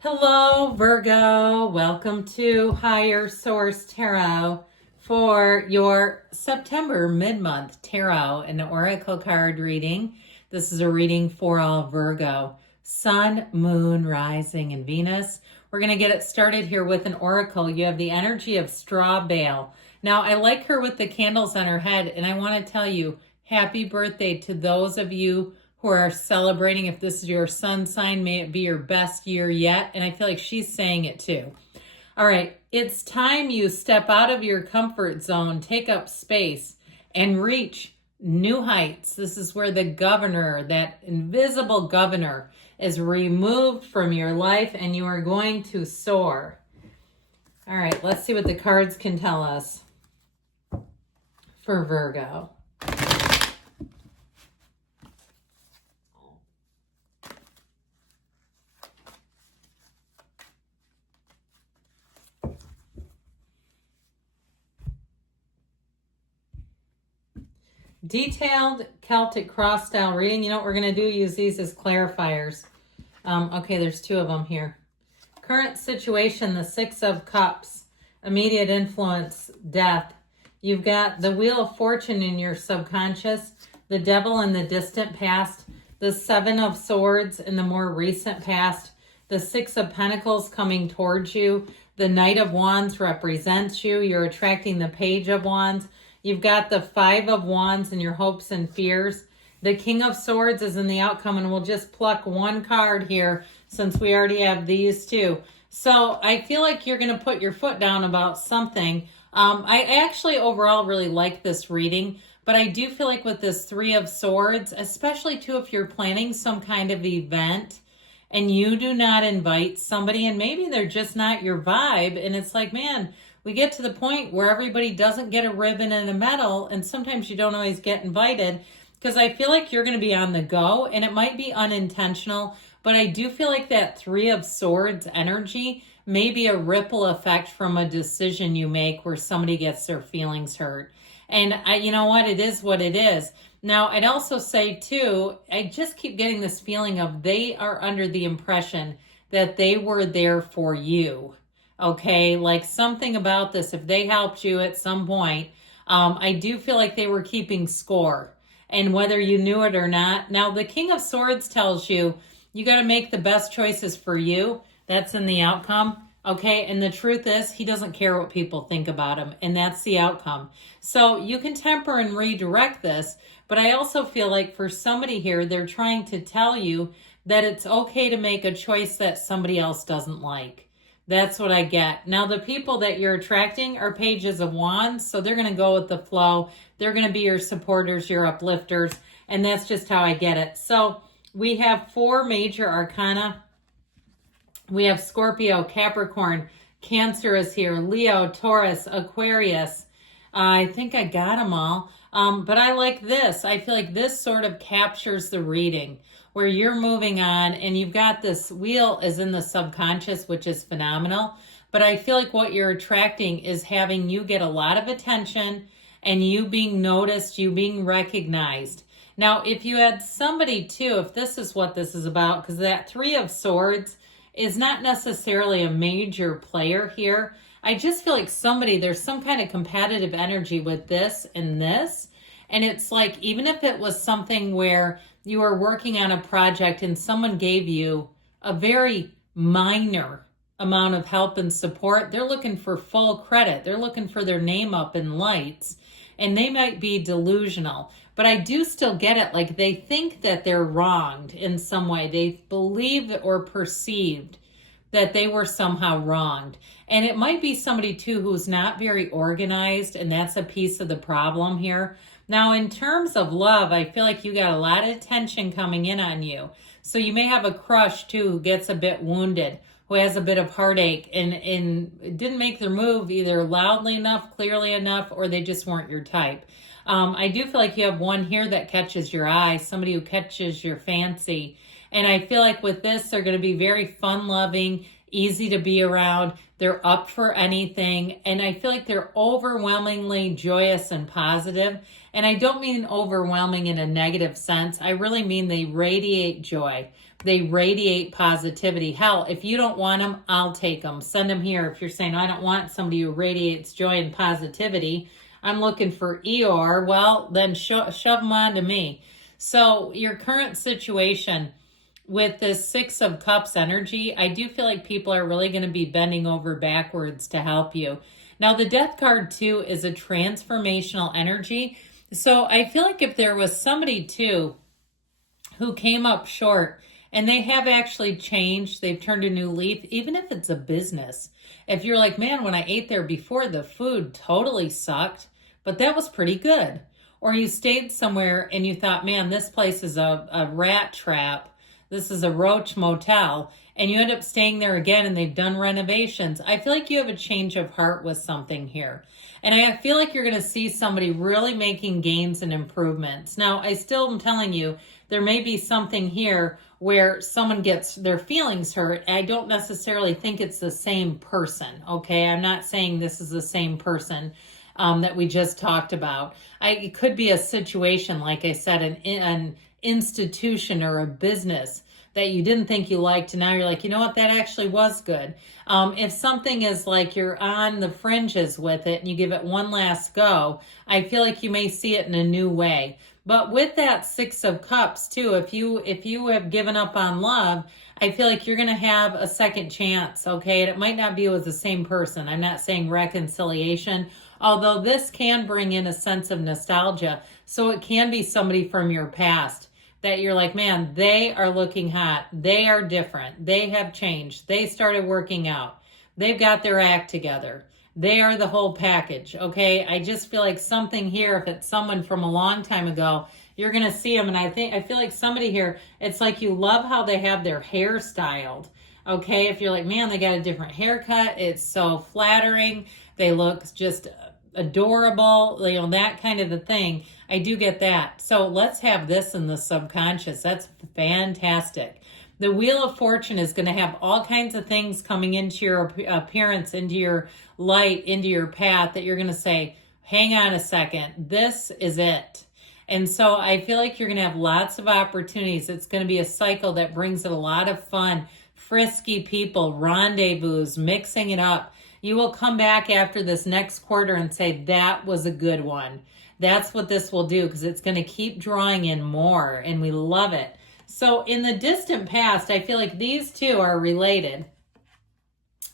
Hello, Virgo. Welcome to Higher Source Tarot for your September mid-month tarot and oracle card reading. This is a reading for all Virgo, Sun, Moon, Rising, and Venus. We're going to get it started here with an oracle. You have the energy of straw bale. Now, I like her with the candles on her head, and I want to tell you, happy birthday to those of you who are celebrating. If this is your sun sign, may it be your best year yet. And I feel like she's saying it too. All right, it's time you step out of your comfort zone, take up space, and reach new heights. This is where the governor, that invisible governor, is removed from your life and you are going to soar. All right, let's see what the cards can tell us for Virgo. Detailed Celtic cross style reading. You know what we're going to do? Use these as clarifiers. Okay, there's two of them here. Current situation, the Six of Cups. Immediate influence, death. You've got the Wheel of Fortune in your subconscious, the Devil in the distant past, the Seven of Swords in the more recent past, the Six of Pentacles coming towards you, the Knight of Wands represents you. You're attracting the Page of Wands. You've got the Five of Wands in your hopes and fears. The King of Swords is in the outcome, and we'll just pluck one card here since we already have these two. So I feel like you're going to put your foot down about something. I actually overall really like this reading, but I do feel like with this Three of Swords, especially too if you're planning some kind of event and you do not invite somebody and maybe they're just not your vibe, and it's like, man, we get to the point where everybody doesn't get a ribbon and a medal, and sometimes you don't always get invited, because I feel like you're going to be on the go, and it might be unintentional, but I do feel like that Three of Swords energy may be a ripple effect from a decision you make where somebody gets their feelings hurt. And you know what? It is what it is. Now, I'd also say, too, I just keep getting this feeling of they are under the impression that they were there for you. Okay, like something about this, if they helped you at some point, I do feel like they were keeping score, and whether you knew it or not. Now, the King of Swords tells you, you got to make the best choices for you. That's in the outcome. Okay, and the truth is, he doesn't care what people think about him, and that's the outcome. So you can temper and redirect this, but I also feel like for somebody here, they're trying to tell you that it's okay to make a choice that somebody else doesn't like. That's what I get. Now, the people that you're attracting are Pages of Wands, so they're going to go with the flow. They're going to be your supporters, your uplifters, and that's just how I get it. So we have four major arcana. We have Scorpio, Capricorn, Cancer is here, Leo, Taurus, Aquarius. I think I got them all, but I like this. I feel like this sort of captures the reading, where you're moving on and you've got this wheel is in the subconscious, which is phenomenal. But I feel like what you're attracting is having you get a lot of attention and you being noticed, you being recognized. Now, if you had somebody too, if this is what this is about, because that Three of Swords is not necessarily a major player here. I just feel like there's some kind of competitive energy with this and this. And it's like, even if it was something where you were working on a project and someone gave you a very minor amount of help and support, they're looking for full credit. They're looking for their name up in lights, and they might be delusional. But I do still get it. Like, they think that they're wronged in some way. They believe or perceived that they were somehow wronged. And it might be somebody too who's not very organized, and that's a piece of the problem here. Now, in terms of love, I feel like you got a lot of attention coming in on you. So you may have a crush too who gets a bit wounded, who has a bit of heartache and didn't make their move either loudly enough, clearly enough, or they just weren't your type. I do feel like you have one here that catches your eye, somebody who catches your fancy. And I feel like with this, they're going to be very fun-loving, easy to be around. They're up for anything. And I feel like they're overwhelmingly joyous and positive. And I don't mean overwhelming in a negative sense. I really mean they radiate joy. They radiate positivity. Hell, if you don't want them, I'll take them. Send them here. If you're saying, I don't want somebody who radiates joy and positivity, I'm looking for Eeyore, well, then shove them onto me. So your current situation with this Six of Cups energy, I do feel like people are really going to be bending over backwards to help you. Now, the Death card, too, is a transformational energy. So I feel like if there was somebody, too, who came up short and they have actually changed, they've turned a new leaf, even if it's a business. If you're like, man, when I ate there before, the food totally sucked, but that was pretty good. Or you stayed somewhere and you thought, man, this place is a rat trap. This is a roach motel. And you end up staying there again and they've done renovations. I feel like you have a change of heart with something here. And I feel like you're going to see somebody really making gains and improvements. Now, I still am telling you, there may be something here where someone gets their feelings hurt. I don't necessarily think it's the same person, okay? I'm not saying this is the same person that we just talked about. It could be a situation, like I said, an institution or a business that you didn't think you liked, and now you're like, you know what, that actually was good. If something is like you're on the fringes with it and you give it one last go, I feel like you may see it in a new way. But with that Six of Cups too, if you have given up on love, I feel like you're going to have a second chance, okay? And it might not be with the same person. I'm not saying reconciliation, although this can bring in a sense of nostalgia. So it can be somebody from your past that you're like, man, they are looking hot. They are different. They have changed. They started working out. They've got their act together. They are the whole package, okay? I just feel like something here, if it's someone from a long time ago, you're going to see them. And I feel like somebody here, it's like you love how they have their hair styled, okay? If you're like, man, they got a different haircut. It's so flattering. They look just adorable, you know, that kind of a thing. I do get that. So let's have this in the subconscious. That's fantastic. The Wheel of Fortune is going to have all kinds of things coming into your appearance, into your light, into your path that you're going to say, hang on a second, this is it. And so I feel like you're going to have lots of opportunities. It's going to be a cycle that brings it a lot of fun, frisky people, rendezvous, mixing it up. You will come back after this next quarter and say, that was a good one. That's what this will do, because it's going to keep drawing in more, and we love it. So in the distant past, I feel like these two are related.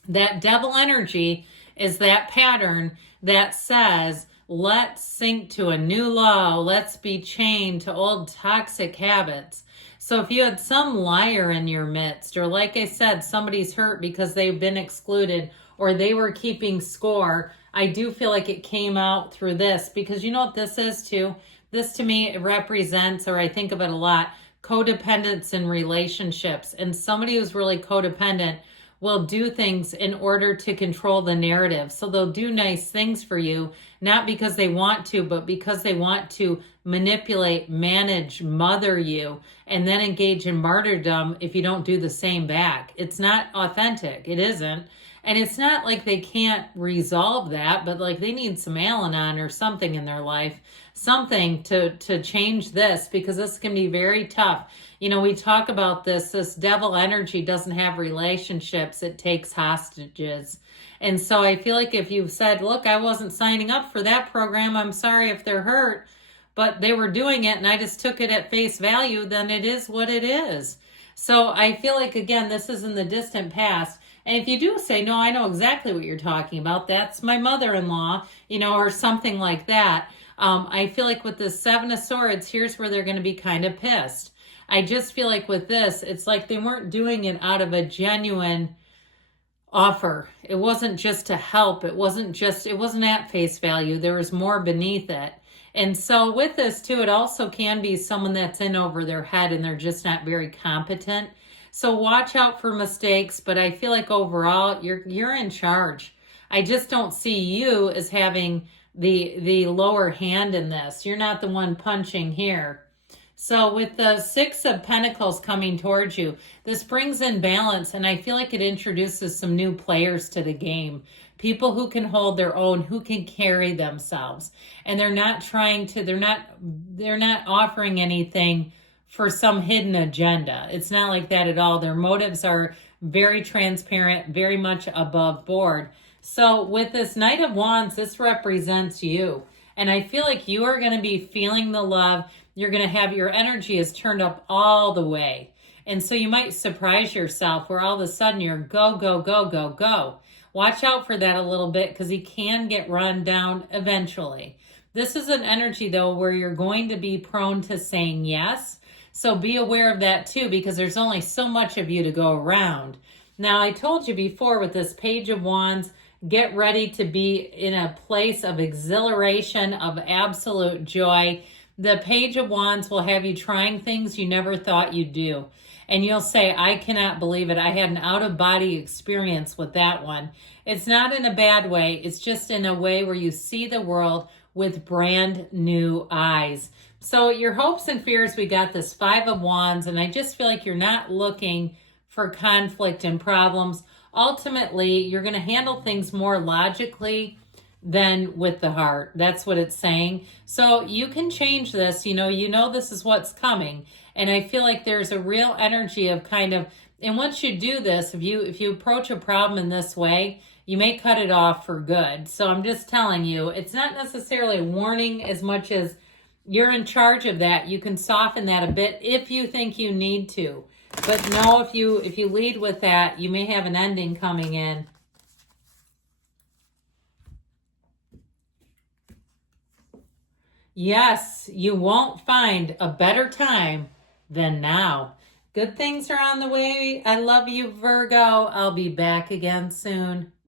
That Devil energy is that pattern that says, let's sink to a new low. Let's be chained to old toxic habits. So if you had some liar in your midst, or like I said, somebody's hurt because they've been excluded, or they were keeping score, I do feel like it came out through this, because you know what this is too? This to me, it represents, or I think of it a lot, codependence in relationships. And somebody who's really codependent will do things in order to control the narrative. So they'll do nice things for you, not because they want to, but because they want to manipulate, manage, mother you, and then engage in martyrdom if you don't do the same back. It's not authentic. It isn't. And it's not like they can't resolve that, but like they need some Al-Anon or something in their life, something to change this, because this can be very tough. You know, we talk about this devil energy doesn't have relationships, it takes hostages. And so I feel like if you've said, look, I wasn't signing up for that program, I'm sorry if they're hurt, but they were doing it and I just took it at face value, then it is what it is. So I feel like, again, this is in the distant past. And if you do say, no, I know exactly what you're talking about, that's my mother-in-law, you know, or something like that. I feel like with the Seven of Swords, here's where they're going to be kind of pissed. I just feel like with this, it's like they weren't doing it out of a genuine offer. It wasn't just to help. It wasn't at face value. There was more beneath it. And so with this too, it also can be someone that's in over their head and they're just not very competent. So watch out for mistakes, but I feel like overall you're in charge. I just don't see you as having the lower hand in this. You're not the one punching here. So with the Six of Pentacles coming towards you, this brings in balance, and I feel like it introduces some new players to the game. People who can hold their own, who can carry themselves. And they're not offering anything for some hidden agenda. It's not like that at all. Their motives are very transparent, very much above board. So with this Knight of Wands, this represents you. And I feel like you are going to be feeling the love. You're going to have your energy is turned up all the way. And so you might surprise yourself where all of a sudden you're go, go, go, go, go. Watch out for that a little bit because he can get run down eventually. This is an energy, though, where you're going to be prone to saying yes. So be aware of that, too, because there's only so much of you to go around. Now, I told you before with this Page of Wands, get ready to be in a place of exhilaration, of absolute joy. The Page of Wands will have you trying things you never thought you'd do. And you'll say, I cannot believe it. I had an out-of-body experience with that one. It's not in a bad way. It's just in a way where you see the world with brand new eyes. So your hopes and fears, we got this Five of Wands, and I just feel like you're not looking for conflict and problems. Ultimately, you're going to handle things more logically than with the heart. That's what it's saying. So you can change this. You know this is what's coming. And I feel like there's a real energy of kind of, and once you do this, if you approach a problem in this way, you may cut it off for good. So I'm just telling you, it's not necessarily a warning as much as you're in charge of that. You can soften that a bit if you think you need to. But no, if you lead with that, you may have an ending coming in. Yes, you won't find a better time than now. Good things are on the way. I love you, Virgo. I'll be back again soon.